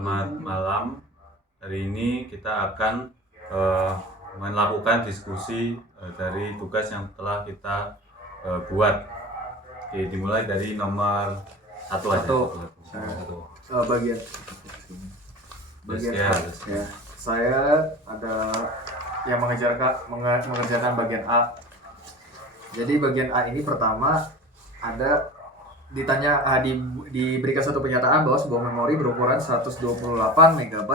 Selamat malam. Hari ini kita akan melakukan diskusi dari tugas yang telah kita buat. Oke, dimulai dari nomor satu aja. Bagian Ya, A. Ya. Saya ada yang mengerjakan bagian A. Jadi bagian A ini pertama ada diberikan suatu pernyataan bahwa sebuah memori berukuran 128 MB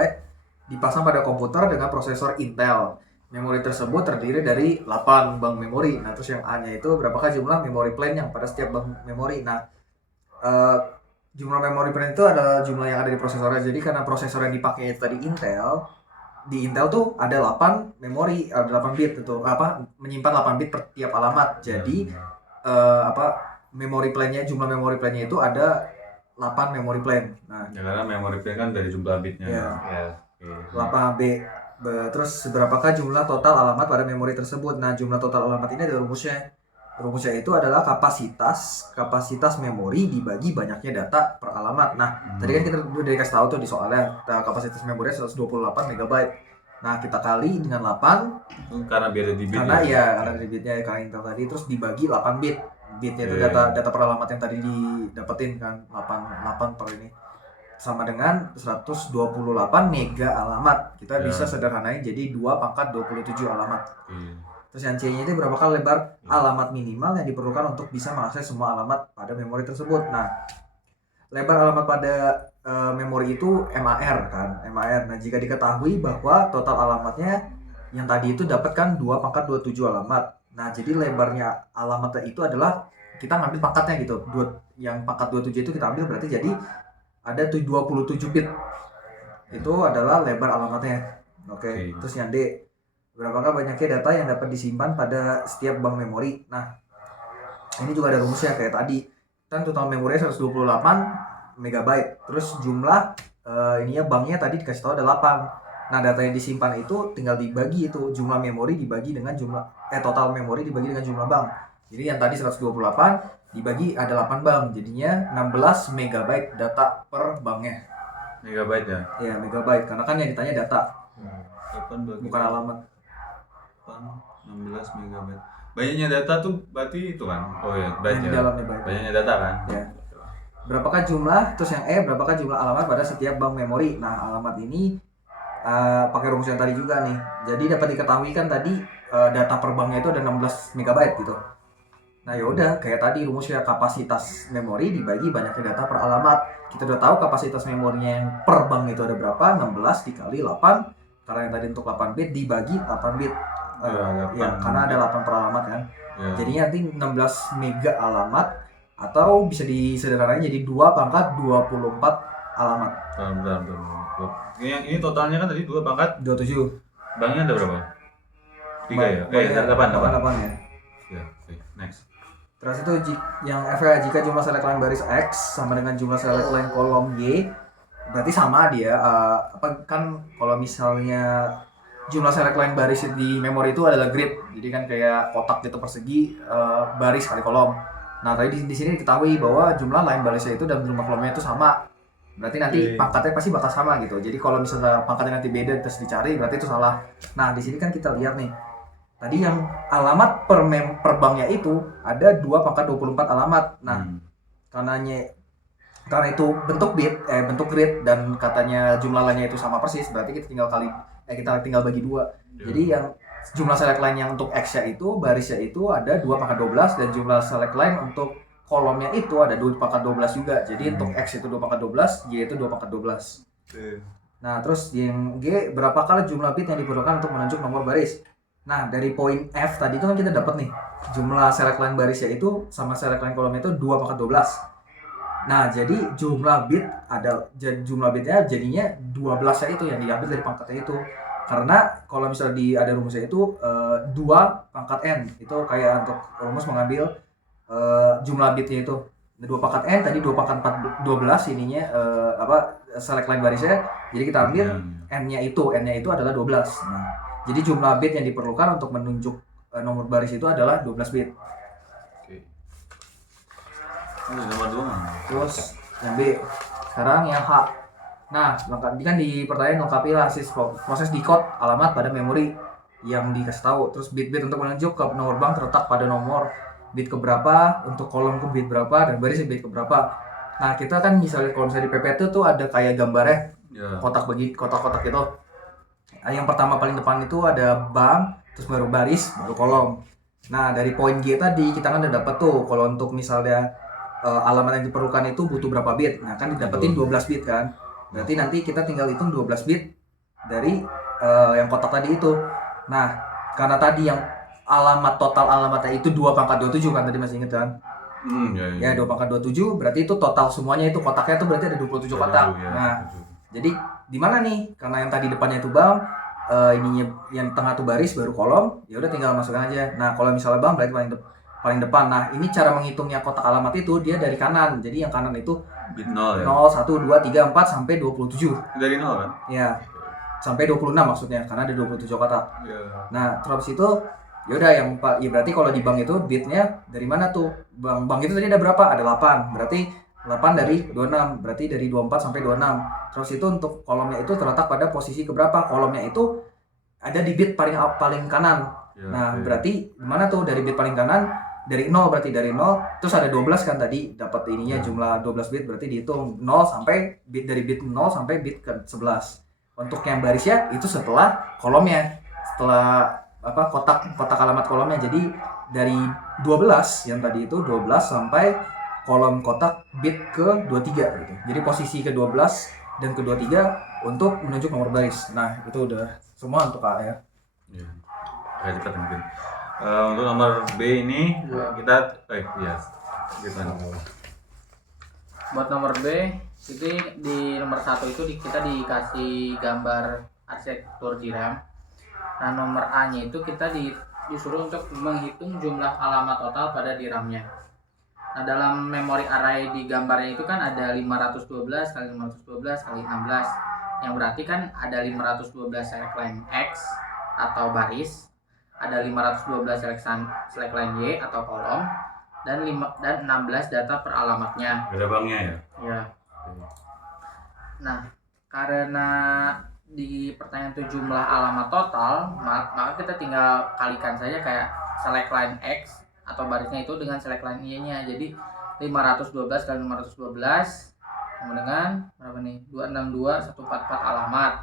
dipasang pada komputer dengan prosesor Intel. Memori tersebut terdiri dari 8 bank memori. Nah, terus yang A-nya itu berapakah jumlah memori plan yang pada setiap bank memori. Nah, jumlah memori plan itu adalah jumlah yang ada di prosesornya. Jadi karena prosesor yang dipakai itu tadi Intel, di Intel tuh ada 8 memori, ada 8 bit itu menyimpan 8 bit per tiap alamat. Jadi jumlah memori plannya itu ada 8 memori plan. Nah, ya, karena memori plan kan dari jumlah bitnya. Ya. Okay. 8 B. Terus berapakah jumlah total alamat pada memori tersebut? Nah, jumlah total alamat ini ada rumusnya. Rumusnya itu adalah kapasitas memori dibagi banyaknya data per alamat. Nah, tadi kan kita udah dikasih tahu tuh di soalnya kapasitas memori 128 MB. Nah, kita kali dengan 8 karena biar di bit. Karena di bitnya kayak Intel tadi, terus dibagi 8 bit. Bitnya itu data per alamat yang tadi didapetin kan 8 per ini sama dengan 128 mega alamat. Kita bisa sederhanain jadi 2/27 alamat. Terus yang C-nya itu berapakah lebar alamat minimal yang diperlukan untuk bisa mengakses semua alamat pada memori tersebut. Nah, lebar alamat pada memori itu MAR kan, MAR. Nah, jika diketahui bahwa total alamatnya yang tadi itu dapatkan 2/27 alamat. Nah, jadi lebarnya alamatnya itu adalah kita ngambil pangkatnya gitu. Yang pangkat 27 itu kita ambil berarti jadi ada 27 bit. Itu adalah lebar alamatnya. Oke. Terus yang D, berapakah banyaknya data yang dapat disimpan pada setiap bank memori. Nah, ini juga ada rumusnya kayak tadi. Kan total memori 128 MB. Terus jumlah banknya tadi dikasih tahu ada 8. Nah, data yang disimpan itu tinggal dibagi itu jumlah memori dibagi dengan total memori dibagi dengan jumlah bank. Jadi yang tadi 128 dibagi ada 8 bank, jadinya 16 MB data per banknya. Megabyte ya? Iya, megabyte, karena kan yang ditanya data, bukan alamat. 16 MB. Banyaknya data tuh berarti itu kan? Oh ya, banyaknya data kan? Ya. Berapakah jumlah, terus yang E, berapakah jumlah alamat pada setiap bank memori. Nah, alamat ini pakai rumus yang tadi juga nih. Jadi dapat diketahui kan tadi data per banknya itu ada 16 MB gitu. Nah, yaudah kayak tadi rumusnya kapasitas memori dibagi banyaknya data per alamat. Kita udah tahu kapasitas memorinya yang per bank itu ada berapa? 16 dikali 8. Karena yang tadi untuk 8 bit dibagi 8 bit. Karena ada 8 per alamat kan. Jadinya nanti 16 mega alamat, atau bisa disederhanain jadi 2/24 alamat. Bentar. Ini totalnya kan tadi 2/27. Banknya ada berapa? 3 ya? 8 ya. Ya, oke. Next. Terus itu yang F, jika jumlah select line baris X sama dengan jumlah select line kolom Y, berarti sama dia. Kan kalau misalnya jumlah select line baris di memori itu adalah grid, jadi kan kayak kotak gitu persegi, baris kali kolom. Nah, tadi di sini diketahui bahwa jumlah line barisnya itu dan jumlah kolomnya itu sama. Berarti nanti pangkatnya pasti bakal sama gitu. Jadi kalau misalnya pangkatnya nanti beda terus dicari, berarti itu salah. Nah, di sini kan kita lihat nih. Tadi yang alamat per banknya itu ada 2/24 alamat. Nah, karena itu bentuk grid dan katanya jumlah lainnya itu sama persis, berarti kita tinggal bagi 2. Jadi yang jumlah select line yang untuk X-nya itu, barisnya itu ada 2/12, dan jumlah select line untuk kolomnya itu ada 2/12 juga. Jadi untuk X itu 2/12, Y itu 2/12. Nah, terus yang G, berapa kali jumlah bit yang diperlukan untuk menunjuk nomor baris. Nah, dari poin F tadi itu kan kita dapat nih jumlah select line barisnya itu sama select line kolomnya itu 2/12. Nah, jadi jumlah bitnya jadinya 12 itu yang diambil dari pangkatnya itu. Karena kalau misalnya ada rumusnya itu 2 pangkat N, itu kayak untuk rumus mengambil jumlah bitnya itu 2 pangkat N, tadi 2/12 ininya select line barisnya. Jadi kita ambil N-nya itu adalah 12. Nah, jadi jumlah bit yang diperlukan untuk menunjuk nomor baris itu adalah 12 bit. Oke. Nomor 2. Terus yang B. Sekarang yang H. Nah, lengkap kan di pertanyaan lengkapilah proses decode alamat pada memori yang dikasih tahu. Terus bit-bit untuk menunjuk ke nomor bank terletak pada nomor bit keberapa, untuk kolom ke bit berapa, dan baris bit keberapa. Nah, kita kan misalnya kalau misalnya di PPT tuh ada kayak gambarnya kotak-kotak itu. Nah, yang pertama paling depan itu ada bank, terus baru baris, baru kolom. Nah, dari poin G tadi kita kan udah dapat tuh kalau untuk misalnya alamat yang diperlukan itu butuh berapa bit. Nah, kan didapetin 12 bit kan. Berarti nanti kita tinggal hitung 12 bit dari yang kotak tadi itu. Nah, karena tadi yang total alamatnya itu 2 pangkat 27 kan, tadi masih inget kan? Ya, 2 pangkat 27 berarti itu total semuanya itu kotaknya itu berarti ada 27 kotak. Nah, jadi di mana nih? Karena yang tadi depannya itu bang, ininya yang tengah tuh baris baru kolom, ya udah tinggal masukkan aja. Nah, kalau misalnya bang berarti paling depan. Nah, ini cara menghitungnya kotak alamat itu dia dari kanan. Jadi yang kanan itu bit 0 ya. 0 1 2 3 4 sampai 27. Dari 0 kan? Ya. Sampai 26 maksudnya karena ada 27 kotak. Iya. Nah, terus itu ya udah yang ya berarti kalau di bank itu bitnya dari mana tuh? Bank itu tadi ada berapa? Ada 8. Berarti 8 dari 26. Berarti dari 24 sampai 26. Terus itu untuk kolomnya itu terletak pada posisi keberapa? Kolomnya itu ada di bit paling kanan. Ya, nah, berarti gimana tuh dari bit paling kanan? Dari 0 berarti dari 0 terus ada 12 kan tadi dapat ininya jumlah 12 bit berarti dihitung 0 sampai bit dari bit 0 sampai bit ke 11. Untuk yang barisnya itu setelah kolomnya, setelah kotak alamat kolomnya. Jadi dari 12 yang tadi itu 12 sampai kolom kotak bit ke 23 gitu. Jadi posisi ke 12 dan ke 23 untuk menunjuk nomor baris. Nah, itu udah semua untuk A ya. Iya. Kayak cepat mungkin. Untuk nomor B ini kita buat nomor B itu di nomor 1 itu kita dikasih gambar arsitektur DRAM. Nah, nomor A nya itu kita disuruh untuk menghitung jumlah alamat total pada DRAM-nya. Nah, dalam memori array di gambarnya itu kan ada 512 kali 512 kali 16, yang berarti kan ada 512 select line X atau baris, ada 512 select line Y atau kolom, dan 16 data per alamatnya. Ada banknya ya? Ya. Nah, karena di pertanyaan itu jumlah alamat total, maka kita tinggal kalikan saja kayak select line X atau barisnya itu dengan select line Y-nya. Jadi 512 kali 512 sama dengan berapa nih? 262 144 alamat.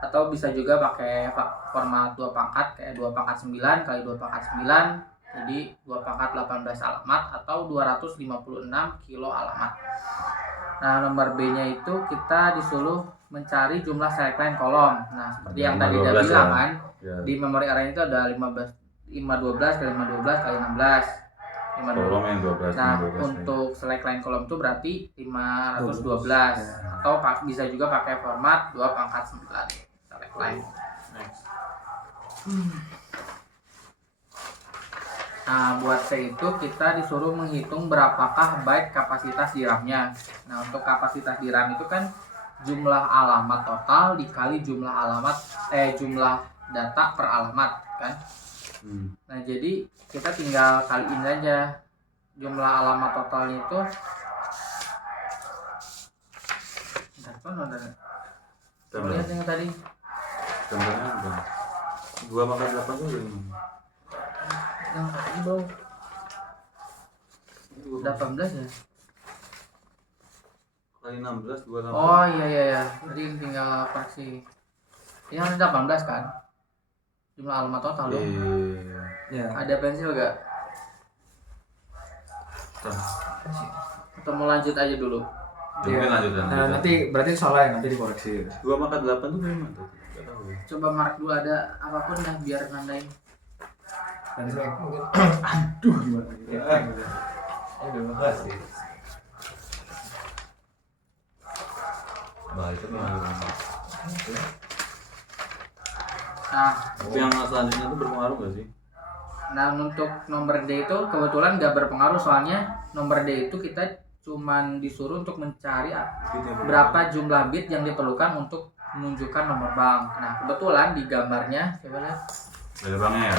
Atau bisa juga pakai format 2 pangkat kayak 2 pangkat 9 kali 2 pangkat 9. Jadi 2 pangkat 18 alamat atau 256 kilo alamat. Nah, nomor B-nya itu kita disuruh mencari jumlah select line kolom. Nah, seperti yang tadi udah bilang kan, di memori array itu ada 512 kali 512 kali 16. Kolom yang 12. Nah, untuk select line kolom itu berarti 512 atau bisa juga pakai format 2 pangkat 9 select line. Nah, buat C itu kita disuruh menghitung berapakah byte kapasitas DRAM-nya. Nah, untuk kapasitas DRAM itu kan jumlah alamat total dikali jumlah data per alamat kan. Nah, jadi kita tinggal kaliin aja jumlah alamat totalnya itu. Lihat yang tadi. Contohnya apa? 2 pangkat 8 itu yang tadi bau 18 ya? Kali 16, 28. Oh iya. Jadi tinggal fraksi. Ini harus 18 kan? Jumlah alamat total dong. Iya. Ada pensil gak? Atau mau lanjut aja dulu? Mungkin lanjutkan. Nah, nanti berarti salah ya, nanti dikoreksi. 2 pangkat 8 itu dari mana tuh? Enggak tahu. Coba mark dulu ada apapun dah biar nandain. Aduh, gimana ya? Udah makasih. Bah, itu Nah, tapi yang selanjutnya itu berpengaruh gak sih? nah untuk nomor D itu kebetulan gak berpengaruh, soalnya nomor D itu kita cuman disuruh untuk mencari berapa jumlah bit yang diperlukan untuk menunjukkan nomor bank. Nah, kebetulan di gambarnya, coba lihat. Ada banknya ya?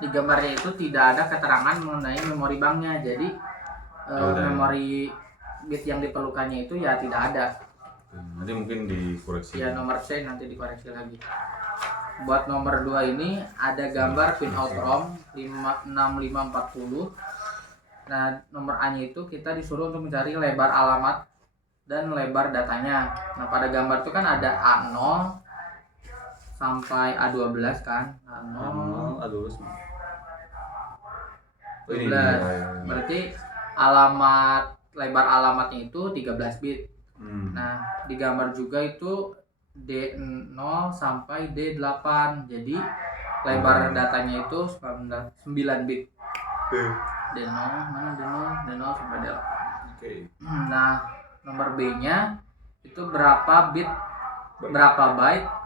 Di gambarnya itu tidak ada keterangan mengenai memori banknya, jadi memori bit yang diperlukannya itu ya tidak ada. Nanti mungkin dikoreksi. Ya nomor C nanti dikoreksi lagi. Buat nomor 2 ini ada gambar pinout ROM 6540. Nah nomor A-nya itu kita disuruh untuk mencari lebar alamat dan lebar datanya. Nah pada gambar itu kan ada A0 sampai A12 kan. A0 A12. Oh, 12. ini. Berarti lebar alamatnya itu 13 bit. Nah, di gambar juga itu D0 sampai D8. Jadi lebar datanya itu 9 bit. D0 mana D0 sampai D8. Oke. Nah, nomor B-nya itu berapa byte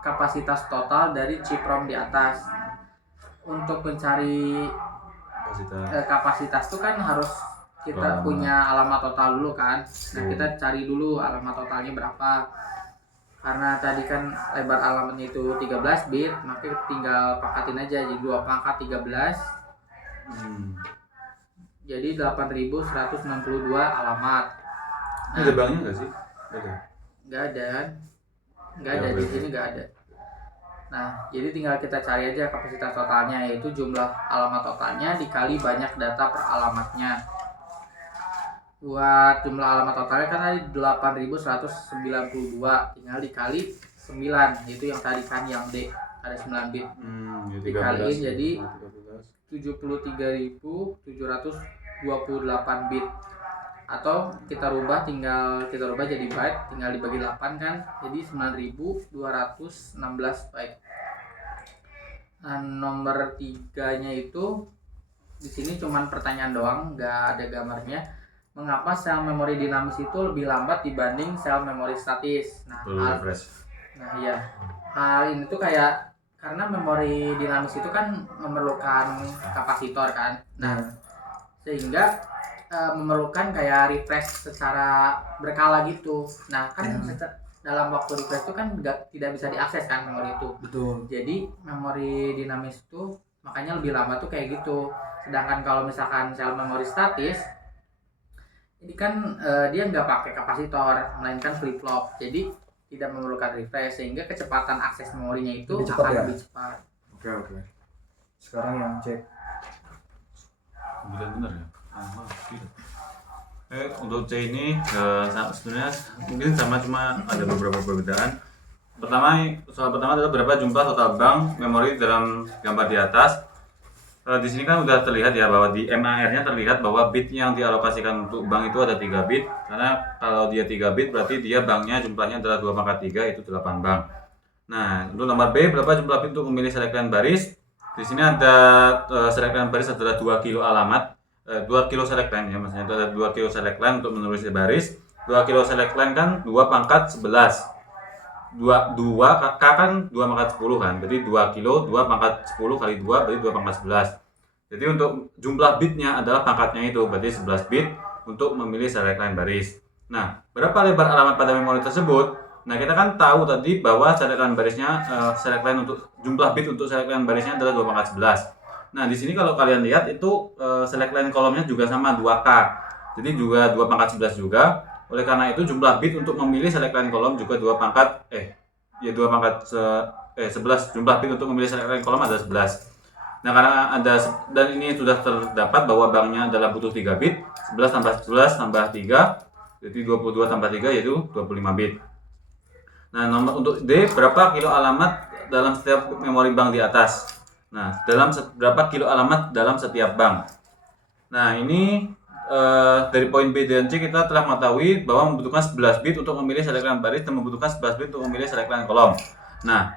kapasitas total dari chip ROM di atas. Untuk mencari kapasitas itu kan harus kita punya alamat total dulu kan. Nah kita cari dulu alamat totalnya berapa, karena tadi kan lebar alamatnya itu 13 bit, maka tinggal pangkatin aja jadi 2 pangkat 13 jadi 8162 alamat. Ada banknya nggak sih? Nggak ada di sini nggak ada. Nah, jadi tinggal kita cari aja kapasitas totalnya, yaitu jumlah alamat totalnya dikali banyak data per alamatnya. Buat jumlah alamat totalnya kan tadi 8192, tinggal dikali 9, itu yang tadi kan yang D, ada 9 bit. Dikaliin jadi 73.728 bit. Atau kita rubah jadi byte, tinggal dibagi 8 kan, jadi 9.216 byte. Nah, nomor 3-nya itu di sini cuman pertanyaan doang, nggak ada gambarnya. Mengapa sel memori dinamis itu lebih lambat dibanding sel memori statis? Nah iya. Hal ini tuh kayak karena memori dinamis itu kan memerlukan kapasitor kan. Nah, sehingga memerlukan kayak refresh secara berkala gitu. Nah kan dalam waktu refresh itu kan tidak bisa diakses kan memori itu. Betul. Jadi memori dinamis itu makanya lebih lama tuh kayak gitu. Sedangkan kalau misalkan sel memori statis ini kan dia nggak pakai kapasitor, melainkan flip flop. Jadi tidak memerlukan refresh, sehingga kecepatan akses memorinya itu lebih cepat. Oke. Sekarang yang cek. 9 benar ya? Untuk C ini sebenarnya mungkin sama, cuma ada beberapa perbedaan. Soal pertama adalah berapa jumlah total bank memori dalam gambar di atas. Di sini kan udah terlihat ya bahwa di MAR-nya terlihat bahwa bit yang dialokasikan untuk bank itu ada 3 bit. Karena kalau dia 3 bit berarti dia banknya jumlahnya adalah 2 pangkat 3, itu 8 bank. Nah, untuk nomor B, berapa jumlah bit untuk memilih select line baris? Di sini ada select line baris adalah 2 kilo alamat. 2 kilo select line ya, maksudnya itu ada 2 kilo select line untuk menulis baris. 2 kilo select line kan 2 pangkat 11. 2 K kan 2 pangkat 10 kan, berarti 2 kilo 2 pangkat 10 kali 2 berarti 2 pangkat 11. Jadi untuk jumlah bitnya adalah pangkatnya itu, berarti 11 bit untuk memilih select line baris. Nah, berapa lebar alamat pada memori tersebut? Nah, kita kan tahu tadi bahwa select line barisnya, select line untuk jumlah bit untuk select line barisnya adalah 2 pangkat 11. Nah, di sini kalau kalian lihat itu select line kolomnya juga sama 2K. Jadi juga 2 pangkat 11 juga. Oleh karena itu jumlah bit untuk memilih select line kolom juga 2 pangkat 11. Jumlah bit untuk memilih select line kolom ada 11. Nah, karena dan ini sudah terdapat bahwa banknya adalah butuh 3 bit. 11 tambah 11 tambah 3, jadi 22 tambah 3 yaitu 25 bit. Nah, nomor untuk D, berapa kilo alamat dalam setiap memori bank di atas? Nah, berapa kilo alamat dalam setiap bank? Nah, ini dari poin B dan C kita telah mengetahui bahwa membutuhkan 11 bit untuk memilih select line baris dan membutuhkan 11 bit untuk memilih select line kolom. Nah,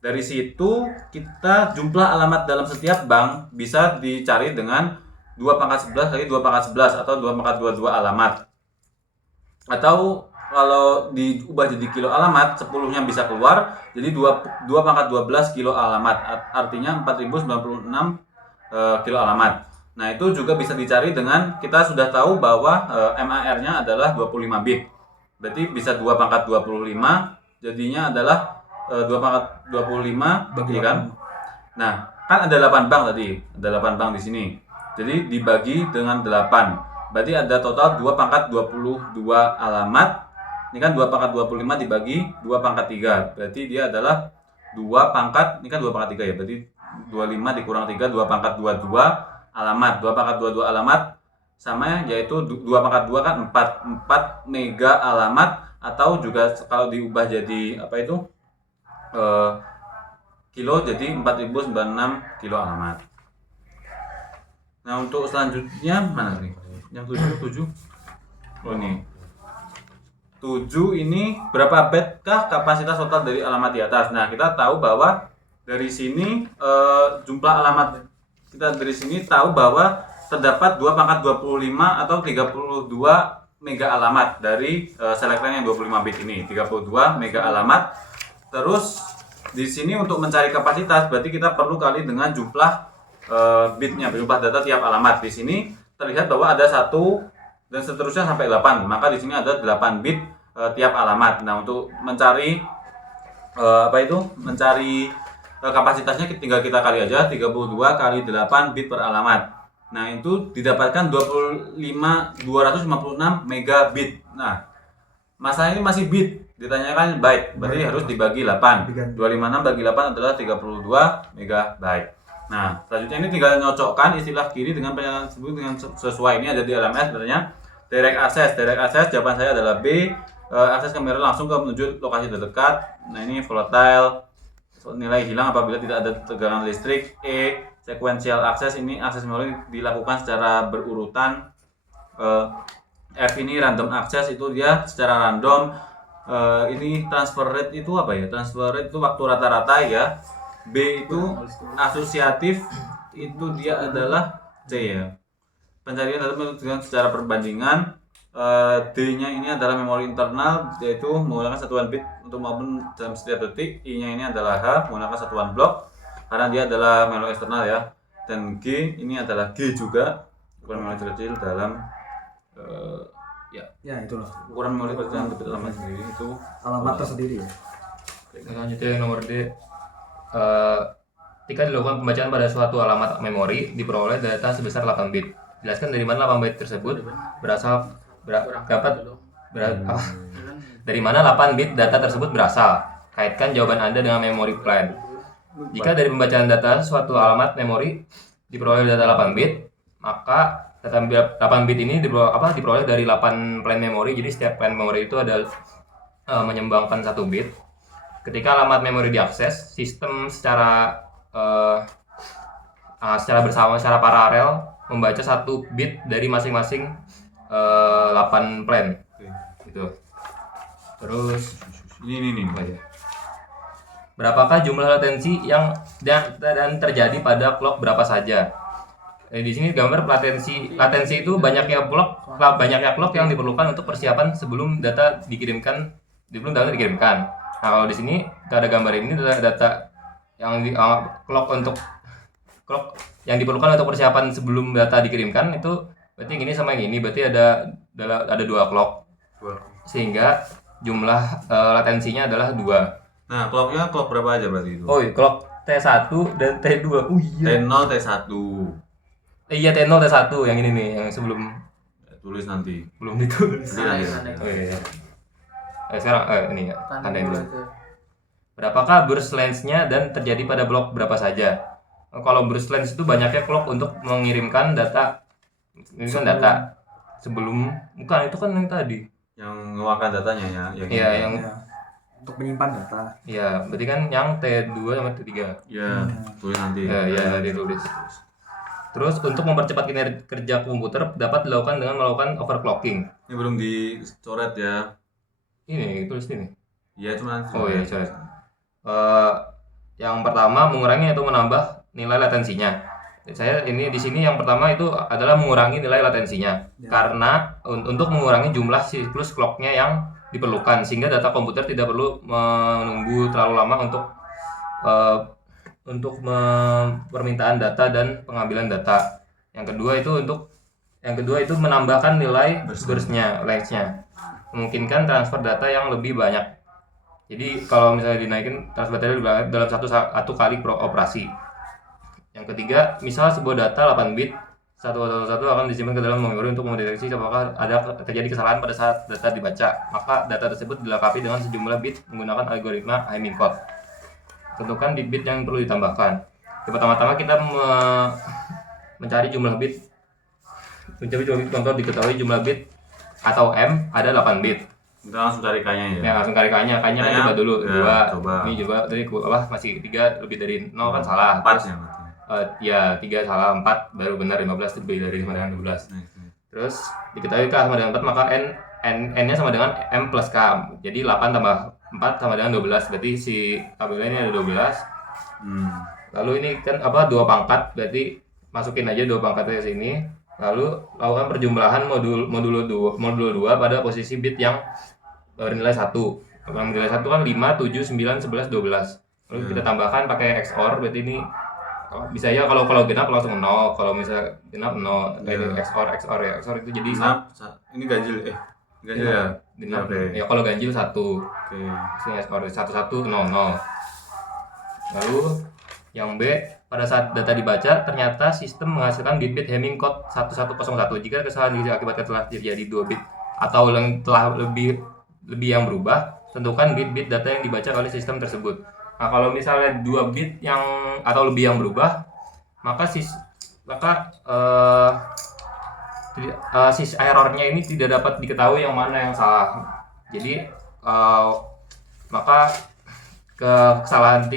dari situ kita jumlah alamat dalam setiap bank bisa dicari dengan 2 pangkat 11 kali 2 pangkat 11 atau 2 pangkat 22 alamat. Atau kalau diubah jadi kilo alamat, 10-nya bisa keluar, jadi 2 pangkat 12 kilo alamat, artinya 4096 kilo alamat. Nah, itu juga bisa dicari dengan kita sudah tahu bahwa MAR-nya adalah 25 bit. Berarti bisa 2 pangkat 25, jadinya adalah 2 pangkat 25 bagi kan. Nah, kan ada 8 bank tadi, ada 8 bank di sini. Jadi dibagi dengan 8. Berarti ada total 2 pangkat 22 alamat ini kan 2 pangkat 25 dibagi 2 pangkat 3. Berarti dia adalah 2 pangkat, ini kan 2 pangkat 3 ya. Berarti 25 dikurang 3, 2 pangkat 22 alamat. 2 pangkat 22 alamat sama yaitu 2 pangkat 2 kan 4 mega alamat, atau juga kalau diubah jadi apa itu kilo, jadi 4096 kilo alamat. Nah, untuk selanjutnya mana nih? Yang 7. Oh ini. 7 ini berapa byte-kah kapasitas total dari alamat di atas? Nah, kita tahu bahwa dari sini jumlah alamat kita dari sini tahu bahwa terdapat 2 pangkat 25 atau 32 mega alamat dari select line yang 25 bit ini, 32 mega alamat. Terus di sini untuk mencari kapasitas berarti kita perlu kali dengan jumlah bitnya, jumlah data tiap alamat. Di sini terlihat bahwa ada 1 dan seterusnya sampai 8. Maka di sini ada 8 bit tiap alamat. Nah, untuk mencari mencari kapasitasnya tinggal kita kali aja 32 kali 8 bit per alamat. Nah, itu didapatkan 256 megabit. Nah, masalah ini masih bit, ditanyakan byte, berarti harus dibagi 8. 256 bagi 8 adalah 32 megabyte. Nah, selanjutnya ini tinggal nyocokkan istilah kiri dengan pernyataan tersebut dengan sesuai. Ini ada di LMS sebenarnya. Direct access jawaban saya adalah B. Akses kamera langsung ke menuju lokasi terdekat. Nah, ini volatile, nilai hilang apabila tidak ada tegangan listrik. E. Sequential access, ini akses memori dilakukan secara berurutan. F ini random access, itu dia secara random. Ini transfer rate itu apa ya? Transfer rate itu waktu rata-rata ya. B itu asosiatif, itu dia adalah C ya. Pencarian data dengan secara perbandingan. D-nya ini adalah memori internal, yaitu menggunakan satuan bit untuk maupun dalam setiap detik. I-nya ini adalah H, menggunakan satuan blok karena dia adalah memori eksternal ya. Dan G ini adalah G juga, ukuran memori kecil dalam Ya itulah ukuran memori kecil dalam bit alamat sendiri itu alamat tersendiri ya. Selanjutnya nomor D. Ketika dilakukan pembacaan pada suatu alamat memori, diperoleh data sebesar 8 bit. Jelaskan dari mana 8 bit tersebut berasal dari mana 8 bit data tersebut berasal. Kaitkan jawaban Anda dengan memory plan. Jika dari pembacaan data suatu alamat memori diperoleh data 8 bit, maka data 8 bit ini diperoleh dari 8 plan memori. Jadi setiap plan memori itu ada menyumbangkan 1 bit. Ketika alamat memori diakses, sistem secara bersama, secara paralel membaca 1 bit dari masing-masing 8 plan. Gitu. Terus ini. berapakah jumlah latensi yang dan terjadi pada clock berapa saja? Di sini gambar latensi itu banyaknya clock yang diperlukan untuk persiapan sebelum data dikirimkan. Nah, kalau di sini kita ada gambar ini data yang clock yang diperlukan untuk persiapan sebelum data dikirimkan itu berarti yang ini sama yang ini, berarti ada 2 clock. Sehingga jumlah latensinya adalah 2. Nah, clock berapa aja berarti itu? Oh iya, clock T1 dan T2. Oh iya. T0, T1. Iya, T0, T1 yang ini nih, yang sebelum Tulis nanti. belum ditulis. Nanti. Oh iya. Sekarang ini ya, tandain dulu. Berapakah burst length-nya dan terjadi pada blok berapa saja? Kalau burst length itu banyaknya clock untuk mengirimkan data. Ini kan data sebelum, bukan itu kan yang tadi. Yang mengeluarkan datanya ya, Iya, yang Untuk menyimpan data. iya, berarti kan yang T2 sama T3. ya, tulis nanti. Ya, ditulis. Terus untuk mempercepat kerja komputer dapat dilakukan dengan melakukan overclocking. Ini belum dicoret ya. Ini tulis ini. Iya, cuma nanti. Oh iya, sorry. Yang pertama mengurangi atau menambah nilai latensinya. Saya ini di sini yang pertama itu adalah mengurangi nilai latensinya Ya. karena untuk mengurangi jumlah siklus clocknya yang diperlukan sehingga data komputer tidak perlu menunggu terlalu lama untuk permintaan data dan pengambilan data. Yang kedua itu menambahkan nilai burst-nya, length-nya. Memungkinkan transfer data yang lebih banyak. Jadi kalau misalnya dinaikin transfer data dalam satu kali operasi. Yang ketiga, misal sebuah data 8 bit 101 akan disimpan ke dalam memori untuk mendeteksi apakah ada terjadi kesalahan pada saat data dibaca. Maka data tersebut dilengkapi dengan sejumlah bit menggunakan algoritma Hamming code. Tentukan bit-bit yang perlu ditambahkan. Pertama-tama kita mencari jumlah bit. Contoh diketahui jumlah bit atau M ada 8 bit. Kita langsung cari K-nya ya. Ya, langsung cari K-nya. K-nya kan coba dulu. Ya, 2. coba. Ini coba tadi masih 3 lebih dari 0 kan salah. 4 ya berarti. Ya 3 salah, 4 baru benar, 15 lebih dari 5 dengan 12. Terus diketahui K sama dengan 4, maka N-nya sama dengan M plus K. Jadi 8 tambah 4 sama dengan 12. Berarti si tabelnya ini ada 12. Lalu ini kan 2 pangkat, berarti masukin aja 2 pangkatnya ke sini. Lalu lakukan perjumlahan modulo 2 pada posisi bit yang bernilai 1. Yang bernilai 1 kan 5, 7, 9, 11, 12. Lalu kita tambahkan pakai XOR, berarti ini bisa ya kalau genap langsung 0, kalau misalnya genap 0. Ini XOR ya. XOR itu jadi genap, ini ganjil ganjil ya. Genap. Ya kalau ganjil 1. Oke. Sini XOR 1100. Lalu yang B, pada saat data dibaca ternyata sistem menghasilkan bit-bit Hamming code 1101. Jika kesalahan diakibatkan telah terjadi 2 bit atau yang telah lebih yang berubah, tentukan bit-bit data yang dibaca oleh sistem tersebut. Nah, kalau misalnya 2 bit yang atau lebih yang berubah, maka errornya ini tidak dapat diketahui yang mana yang salah. Jadi maka kesalahan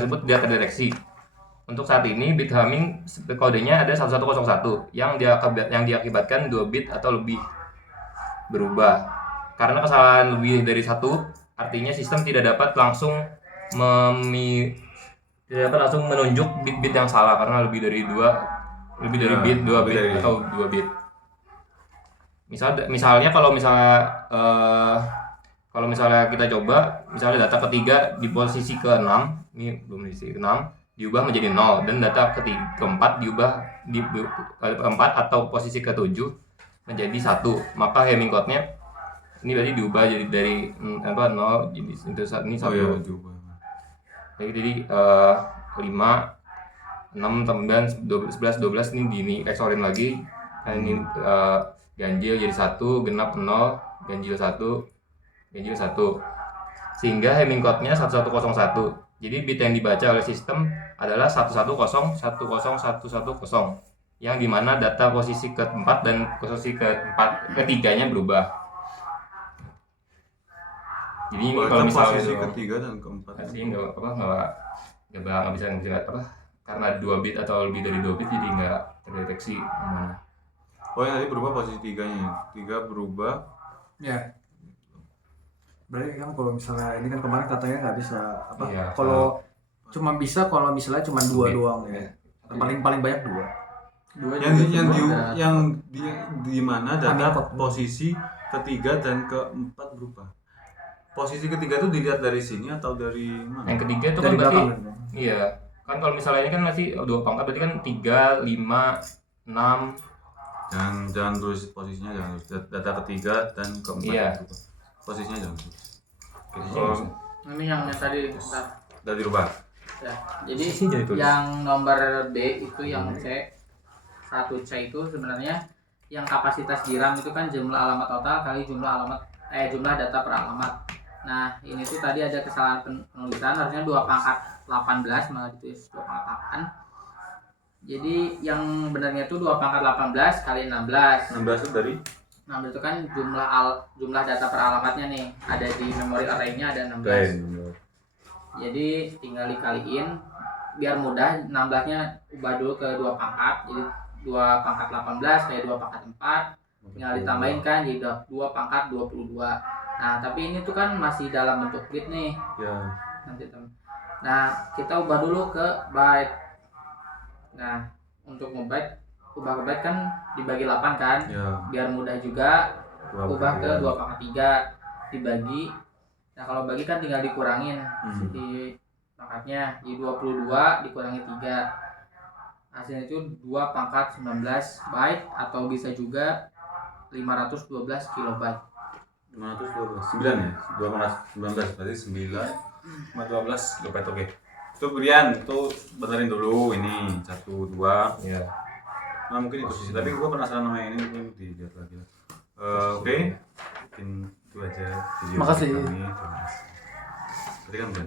tersebut tidak terdeteksi. Untuk saat ini bit Hamming kodenya ada 1101 yang diakibatkan 2 bit atau lebih berubah. Karena kesalahan lebih dari 1, artinya sistem tidak dapat langsung menunjuk bit-bit yang salah karena lebih dari 2 bit atau 2 bit. Misalnya kalau misalnya kita coba, misalnya data ketiga di posisi ke-6, ini belum posisi ke-6, diubah menjadi 0, dan data keempat diubah keempat atau posisi ke-7 menjadi 1, maka Hamming code-nya ini berarti diubah jadi dari 0 jadi ini 1. Jadi 5, 6, 9, 11, 12 ini XOR-in lagi. Nah, ini ganjil jadi 1, genap 0, ganjil 1, sehingga Hamming code-nya 1101. Jadi bit yang dibaca oleh sistem adalah 110, 10110, yang dimana data posisi keempat dan posisi ketiganya berubah. Jadi kalau misalnya posisi ketiga dan keempat sih nggak bisa karena 2 bit atau lebih dari 2 bit jadi nggak terdeteksi mana. Oh, yang tadi berubah posisi 3-nya. 3 berubah. Ya. Berarti kan kalau misalnya ini kan kemarin katanya nggak bisa Iya, kalau cuma bisa kalau misalnya cuma 2 doang ya. Paling banyak 2. Yang di mana data Hamming code. posisi ketiga dan keempat berubah. Posisi ketiga itu dilihat dari sini atau dari mana? Yang ketiga itu kan Dari berarti belakang. iya kan, kalau misalnya ini kan masih 2 pangkat, berarti kan 3, 5, 6. Jangan tulis posisinya, jangan tulis data ketiga dan keempat. Iya. Posisinya jangan tulis. Ini yang tadi bentar. Udah dirubah. Ya, jadi Jadi tulis. yang nomor B itu yang C 1C itu sebenarnya yang kapasitas DRAM itu kan jumlah alamat total kali jumlah data per alamat. Nah, ini tuh tadi ada kesalahan penulisan, harusnya 2 pangkat 18 malah ditulis 2 pangkat 8. Jadi yang benarnya itu 2 pangkat 18 kali 16. 16 itu dari 16 itu kan jumlah data per alamatnya nih. Ada di memori array-nya ada 16. Jadi tinggal dikaliin biar mudah, 16-nya ubah dulu ke 2 pangkat. Jadi 2 pangkat 18 kayak 2 pangkat 4. Tinggal ditambahin kan jadi 2 pangkat 22. Nah, tapi ini tuh kan masih dalam bentuk bit nih. ya. Nah, kita ubah dulu ke byte. Nah, untuk ngebyte ubah ke byte kan dibagi 8 kan? Ya. Biar mudah juga ubah ke 2 pangkat 3 dibagi. Nah, kalau bagi kan tinggal dikurangin di pangkatnya. Jadi 22 dikurangi 3. Hasilnya itu 2 pangkat 19 byte atau bisa juga 512 kilobyte. 512 9 ya? 219 berarti 9 512 kilobyte. Oke. Itu Brian, itu benerin dulu ini 1 2. Ya. Nah mungkin itu sih, tapi gue penasaran sama yang ini, mungkin dilihat lagi lah. Oke, mungkin itu aja video Makasih. kami. Terima kasih. Tadi kan udah.